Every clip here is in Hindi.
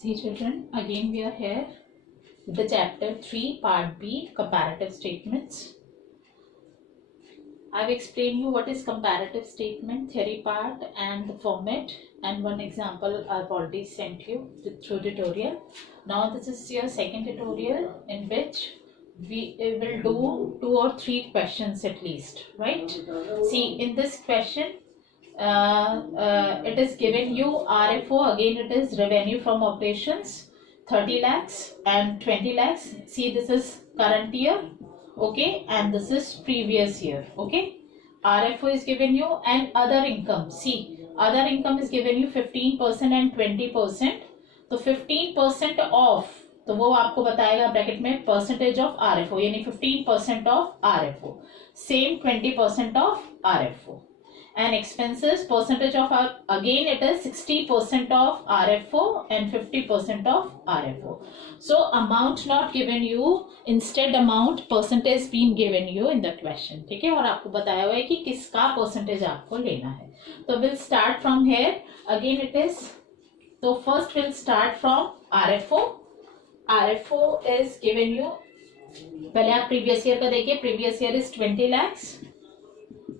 See children, again we are here with the chapter 3 part B, comparative statements. I've explained you what is comparative statement, theory part and the format, and one example I've already sent you through tutorial. Now this is your second tutorial in which we will do 2 or 3 questions at least, right? See, in this question it is given you RFO, again it is revenue from operations 30 lakhs and 20 lakhs. See, this is current year, okay, and this is previous year, okay. RFO is given you and other income. See, other income is given you 15% and 20%. तो 15% ऑफ, तो वो आपको बताएगा ब्रैकेट में परसेंटेज ऑफ RFO, यानी 15% of RFO, same 20% of RFO. And expenses percentage of again it is 60% of RFO and 50% of RFO. So amount not given you, instead amount percentage been given you in the question. ठीक है, और आपको बताया हुआ है कि किसका परसेंटेज आपको लेना है. तो we'll start from here. Again it is, तो first we'll start from RFO. RFO is given you, पहले आप previous year का देखिए. previous year is 20 lakhs,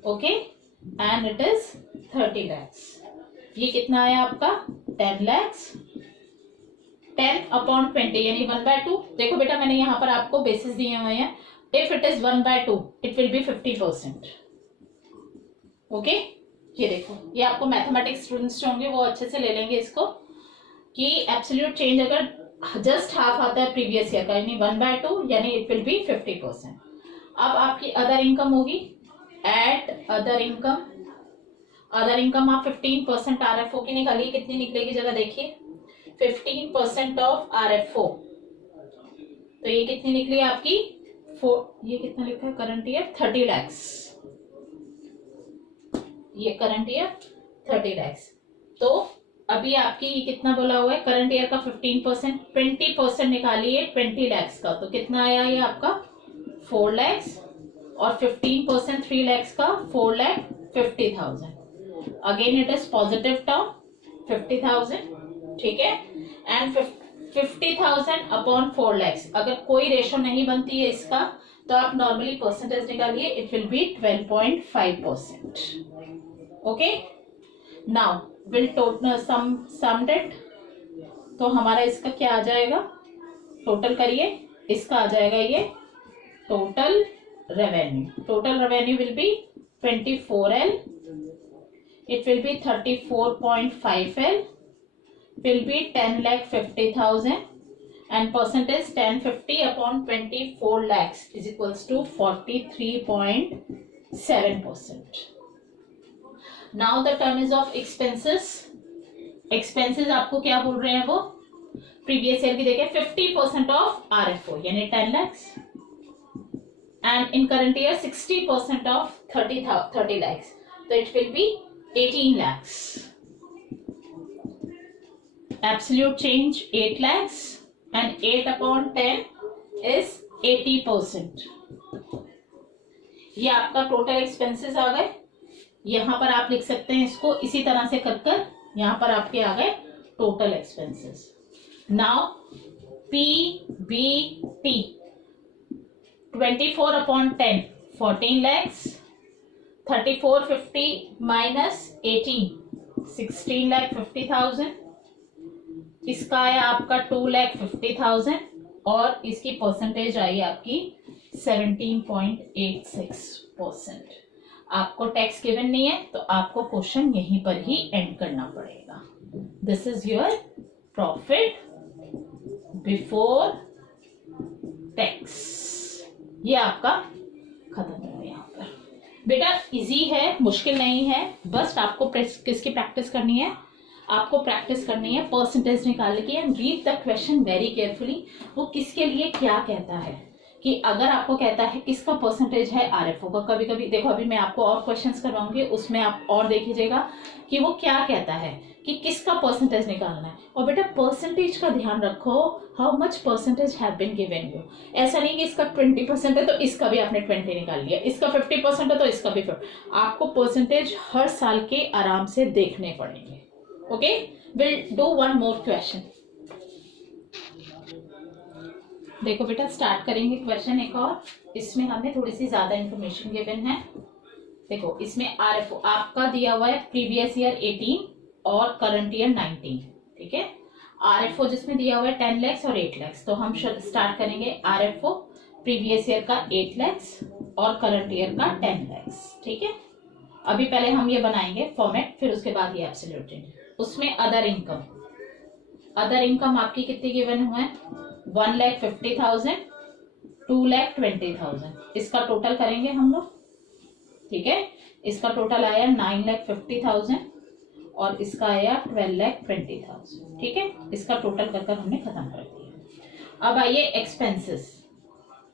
okay, and it is 30 lakhs. ये कितना आया आपका 10 lakhs. 10 upon 20 यानी 1/2. देखो बेटा, मैंने यहाँ पर आपको बेसिस दिए हुए हैं. If it is 1/2 it will be 50%. Okay, ये देखो, ये आपको मैथमेटिक्स स्टूडेंट्स जो होंगे वो अच्छे से ले लेंगे इसको, कि एब्सोल्यूट चेंज अगर जस्ट हाफ आता है प्रीवियस ईयर का यानी 1/2 यानी इट विल बी 50%. अब आपकी अदर इनकम होगी. Eight other income, other income आप 15% RFO की निकालिए. कितनी निकलेगी जरा देखिए, 15% ऑफ RFO, तो ये कितनी निकली आपकी, ये कितना लिखा है करंट ईयर 30 lakhs. ये करंट ईयर 30 lakhs. तो अभी आपकी ये कितना बोला हुआ है, करंट ईयर का 15%, 20% निकालिए 20 lakhs का, तो कितना आया ये आपका 4 lakhs, और 15% 3 lakhs का 4,50,000. Again it is positive term 50,000, ठीक है. एंड 50,000 अपॉन 4 lakhs, अगर कोई रेशो नहीं बनती है इसका तो आप नॉर्मली परसेंटेज निकालिए. It will be 12.5%. Okay, now will total summed it, तो हमारा इसका क्या आ जाएगा, टोटल करिए, इसका आ जाएगा ये total revenue. Total revenue will be 24L. It will be 34.5L. Will be 10,50,000 and percentage 1050 upon 24 lakhs is equals to 43.7%. Now the term is of expenses. Expenses आपको क्या बोल रहे हैं वो, previous year की देखिए 50% of RFO यानी 10 lakhs. And in current year 60% of 30 lakhs, so it will be 18 lakhs. Absolute change 8 lakhs and 8 upon 10 is 80%. ये आपका टोटल एक्सपेंसेस आ गए. यहाँ पर आप लिख सकते हैं इसको इसी तरह से कर यहाँ पर आपके आ गए total expenses. Now PBT 24 upon 10 14 lakhs, 3450 minus 18 16,50,000. इसका आया आपका 2,50,000 और इसकी परसेंटेज आई आपकी 17.86%. आपको टैक्स गिवन नहीं है तो आपको क्वेश्चन यहीं पर ही एंड करना पड़ेगा. This is your profit before tax. ये आपका खत्म हो यहाँ पर. बेटा इजी है, मुश्किल नहीं है, बस आपको किसकी प्रैक्टिस करनी है, आपको प्रैक्टिस करनी है परसेंटेज निकालने की. And read the question very carefully. वो किसके लिए क्या कहता है, कि अगर आपको कहता है किसका परसेंटेज है RFO का, कभी कभी देखो अभी मैं आपको और क्वेश्चंस करवाऊंगी उसमें आप और देखिएगा कि वो क्या कहता है कि किसका परसेंटेज निकालना है. और बेटा परसेंटेज का ध्यान रखो, how much percentage have been given you. ऐसा नहीं कि इसका 20% है तो इसका भी आपने 20 निकाल लिया, इसका 50% है तो इसका भी 50. आपको परसेंटेज हर साल के आराम से देखने पड़ेंगे. Okay, will do one more question. देखो बेटा, स्टार्ट करेंगे क्वेश्चन एक और। इसमें हमें थोड़ी सी ज्यादा इंफॉर्मेशन गिवन है। देखो, इसमें आरएफओ आपका दिया हुआ है प्रीवियस ईयर 18 और करंट ईयर 19। ठीक है, आरएफओ जिसमें दिया हुआ है 10 lakhs और 8 lakhs। तो हम स्टार्ट करेंगे आरएफओ प्रीवियस ईयर का 8 lakhs और करंट ईयर का 10 lakhs। ठीक है, अभी पहले हम ये बनाएंगे फॉर्मेट, फिर उसके बाद ये एब्सोल्यूट रिटर्न। उसमें अदर इनकम, अदर इनकम आपकी कितनी गिवन हुआ है? 1,50,000, 2,20,000। इसका टोटल करेंगे हम लोग। ठीक है, इसका टोटल आया 9,50,000 और इसका आया 12,20,000। ठीक है, इसका टोटल कर हमने खत्म कर दिया। अब आइए एक्सपेंसेस।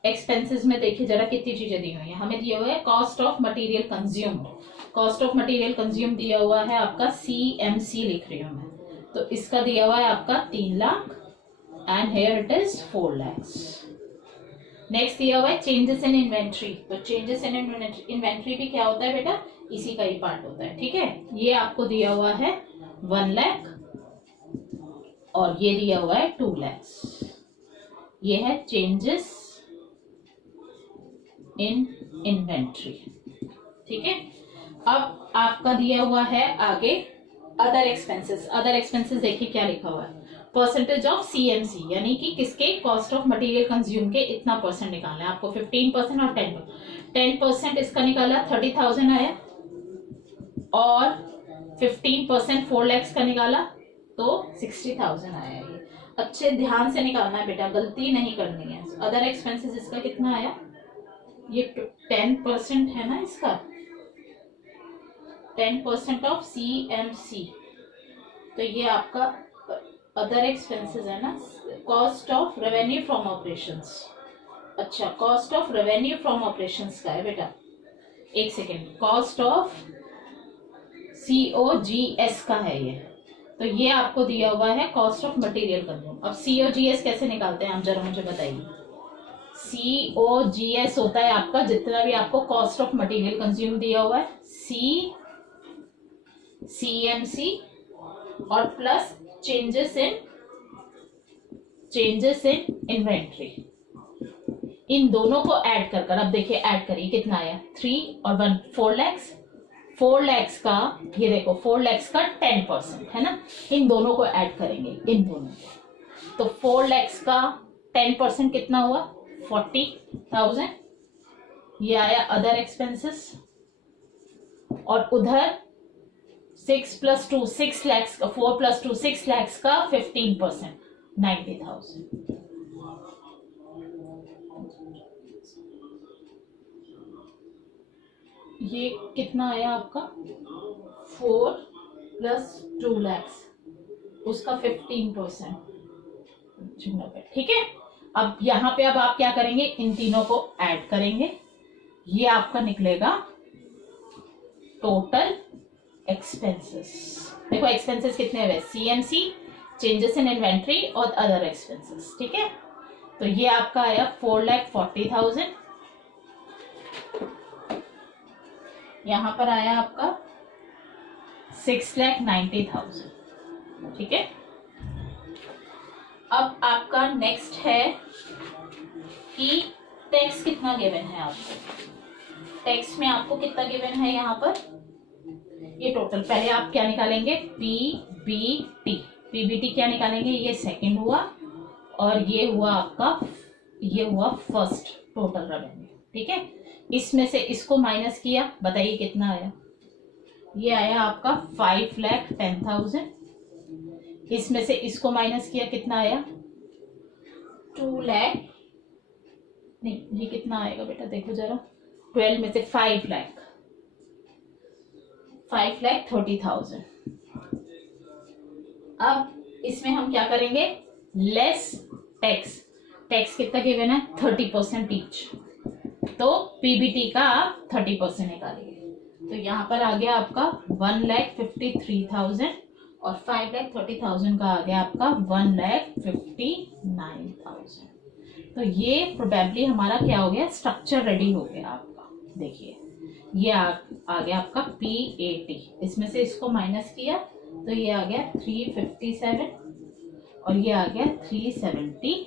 एक्सपेंसेस में देखिए जरा कितनी चीजें दी हुई है। हमें दिया हुआ है cost of material consumed. Cost of material consume दिया हुआ है आपका CMC लिख रही हूं मैं। तो इसका दिया हुआ है आपका 3 lakh and here it is 4 lakhs। Next दिया हुआ है चेंजेस इन इन्वेंट्री। तो चेंजेस इन इन्वेंट्री भी क्या होता है बेटा? इसी का ही पार्ट होता है। ठीक है, ये आपको दिया हुआ है 1 लाख और ये दिया हुआ है 2 lakhs। ये है चेंजेस इन इन्वेंट्री। ठीक है, अब आपका दिया हुआ है आगे अदर एक्सपेंसेस। अदर एक्सपेंसेस देखिए क्या लिखा हुआ है, परसेंटेज ऑफ CMC, यानी कि किसके? कॉस्ट ऑफ मटेरियल कंज्यूम के इतना परसेंट निकालना है आपको। 15% और 10% इसका निकाला 30,000 आया और 15% 4 lakhs का निकाला तो 60,000 आया। ये अच्छे ध्यान से निकालना है बेटा, गलती नहीं करनी है। अदर एक्सपेंसेस इसका कितना आया? ये 10% है ना इसका, 10% ऑफ CMC। तो ये आपका अदर एक्सपेंसेस है ना, cost of revenue from operations. अच्छा, cost of revenue from operations का है बेटा। एक सेकेंड, कॉस्ट ऑफ COGS का है ये। तो ये आपको दिया हुआ है कॉस्ट ऑफ मटेरियल कंज्यूम। अब COGS कैसे निकालते हैं आप जरा मुझे बताइए। COGS होता है आपका जितना भी आपको कॉस्ट ऑफ मटेरियल कंज्यूम दिया हुआ है, CMC और प्लस चेंजेस इन इन्वेंट्री। इन दोनों को ऐड कर अब देखिए ऐड करिए कितना आया, 3 और 1 4 lakhs। 4 lakhs का ये देखो 4 lakhs का 10% है ना, इन दोनों को ऐड करेंगे, इन दोनों को। तो 4 lakhs का 10% कितना हुआ? 40,000। ये आया अदर एक्सपेंसेस और उधर 6 + 2 6 lakhs का, 4 + 2 6 lakhs का 15% 90,000। ये कितना आया आपका? 4 + 2 lakhs, उसका 15%। ठीक है, अब यहां पे अब आप क्या करेंगे? इन तीनों को ऐड करेंगे, ये आपका निकलेगा टोटल एक्सपेंसेस। देखो एक्सपेंसेस कितने हुए? CMC, चेंजेस इन इन्वेंट्री और अदर एक्सपेंसेस। ठीक है, तो ये आपका आया 4,40,000। यहां पर आया आपका 6,90,000। ठीक है, अब आपका नेक्स्ट है कि टैक्स कितना गिवन है आपको। टैक्स में आपको कितना गिवन है यहाँ पर? ये टोटल पहले आप क्या निकालेंगे? PBT क्या निकालेंगे? ये सेकंड हुआ और ये हुआ आपका, ये हुआ फर्स्ट टोटल रेवेन्यू। ठीक है, इसमें से इसको माइनस किया, बताइए कितना आया? ये आया आपका 5,10,000। इसमें से इसको माइनस किया, कितना आया? 2 लाख नहीं, ये कितना आएगा बेटा देखो जरा, 12 में से 5,30,000। अब इसमें हम क्या करेंगे? Less tax. टैक्स कितना गिवन है? 30% ईच। तो PBT का 30% निकालेंगे। तो यहाँ पर आ गया आपका 1,53,000 और 5,30,000 का आ गया आपका 1,59,000। तो ये प्रोबेबली हमारा क्या हो गया? स्ट्रक्चर रेडी हो गया आपका। देखिए ये आ गया आपका PAT। इसमें से इसको माइनस किया तो ये आ गया 357 और ये आ गया 371।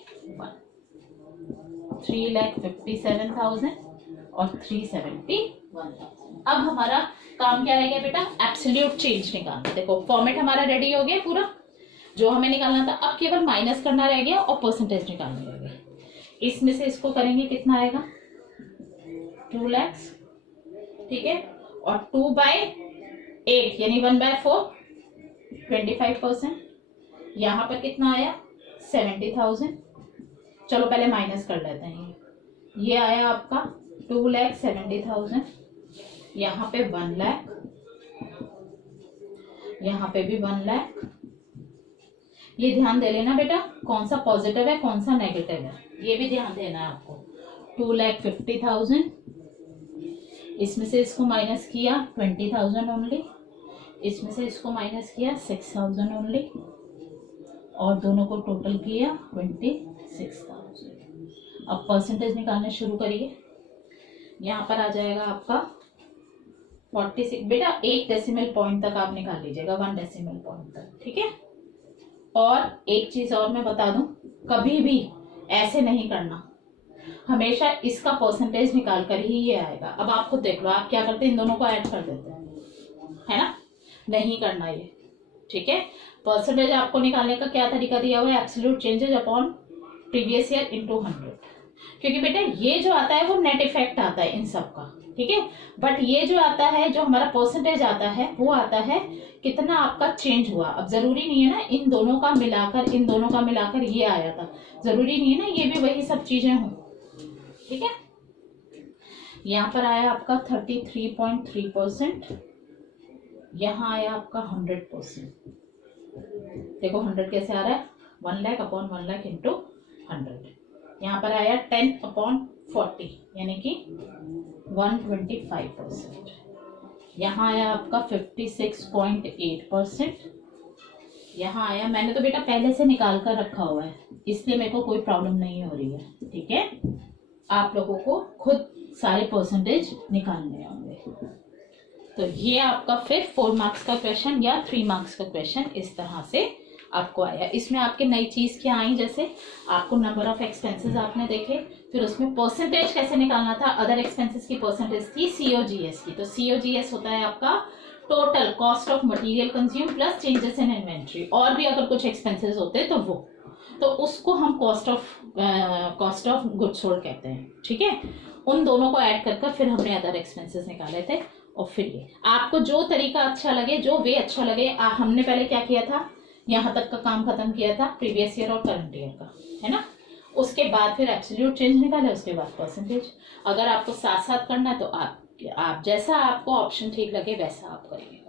3,57,000 और 371,000। अब हमारा काम क्या रह गया बेटा, एब्सोल्यूट चेंज निकालना। देखो फॉर्मेट हमारा रेडी हो गया पूरा, जो हमें निकालना था। अब केवल माइनस करना रह गया और परसेंटेज निकालना रह गया। इसमें से इसको करेंगे कितना आएगा, 2 लाख, ठीक है, और 2/8 यानी 1/4 25%। यहाँ पर कितना आया, 70,000। चलो पहले माइनस कर लेते हैं। ये आया आपका 2,70,000, यहाँ पे 1 लाख, यहाँ पे भी 1 लाख। ये ध्यान दे लेना बेटा, कौन सा पॉजिटिव है कौन सा नेगेटिव है, ये भी ध्यान देना है आपको। 2,50,000, इसमें से इसको माइनस किया 20,000 ओनली, इसमें से इसको माइनस किया 6,000 ओनली, और दोनों को टोटल किया 26,000। अब परसेंटेज निकालने शुरू करिए। यहाँ पर आ जाएगा आपका 46। बेटा 1 डेसिमल पॉइंट तक आप निकाल लीजिएगा, 1 डेसिमल पॉइंट तक, ठीक है। और एक चीज और मैं बता दूं, कभी भी ऐसे नहीं करना, हमेशा इसका परसेंटेज निकाल कर ही ये आएगा। अब आप खुद देख लो, आप क्या करते हैं, इन दोनों को ऐड कर देते हैं, है ना, नहीं करना ये, ठीक है। परसेंटेज आपको निकालने का क्या तरीका दिया हुआ है, absolute changes upon previous year into 100, क्योंकि बेटा ये जो आता है वो नेट इफेक्ट आता है इन सब का, ठीक है। बट ये जो आता है, जो हमारा परसेंटेज आता है, वो आता है कितना आपका चेंज हुआ। अब जरूरी नहीं है ना इन दोनों का मिलाकर, इन दोनों का मिलाकर ये आया था, जरूरी नहीं है ना ये भी वही सब चीजें हों, ठीक है। यहाँ पर आया आपका 33.3%, यहाँ आया आपका 100%। देखो 100 कैसे आ रहा है, 1 लाख अपॉन 1 लाख इंटू 100। यहाँ पर आया 10/40 यानी कि 125%। यहाँ आया आपका 56.8%। यहाँ आया, मैंने तो बेटा पहले से निकाल कर रखा हुआ है, इसलिए मेरे को कोई प्रॉब्लम नहीं हो रही है, ठीक है। आप लोगों को खुद सारे परसेंटेज निकालने होंगे। तो ये आपका फिर 4 मार्क्स का क्वेश्चन या 3 मार्क्स का क्वेश्चन इस तरह से आपको आया। इसमें आपके नई चीज क्या आई, जैसे आपको नंबर ऑफ एक्सपेंसेस आपने देखे, फिर उसमें परसेंटेज कैसे निकालना था। अदर एक्सपेंसेस की परसेंटेज थी COGS की, तो COGS होता है आपका total cost of material consume plus changes in inventory, और भी अगर कुछ एक्सपेंसेस होते तो वो, तो उसको हम कॉस्ट ऑफ गुड्स सोल्ड कहते हैं, ठीक है। उन दोनों को ऐड कर फिर हमने अदर एक्सपेंसेस निकाले थे। और फिर ये आपको जो तरीका अच्छा लगे, जो वे अच्छा लगे, हमने पहले क्या किया था, यहाँ तक का काम खत्म किया था प्रीवियस ईयर और करंट ईयर का, है ना। उसके बाद फिर एब्सोल्यूट चेंज निकाले, उसके बाद परसेंटेज। अगर आपको साथ साथ करना है तो आप जैसा आपको ऑप्शन ठीक लगे वैसा आप करिए।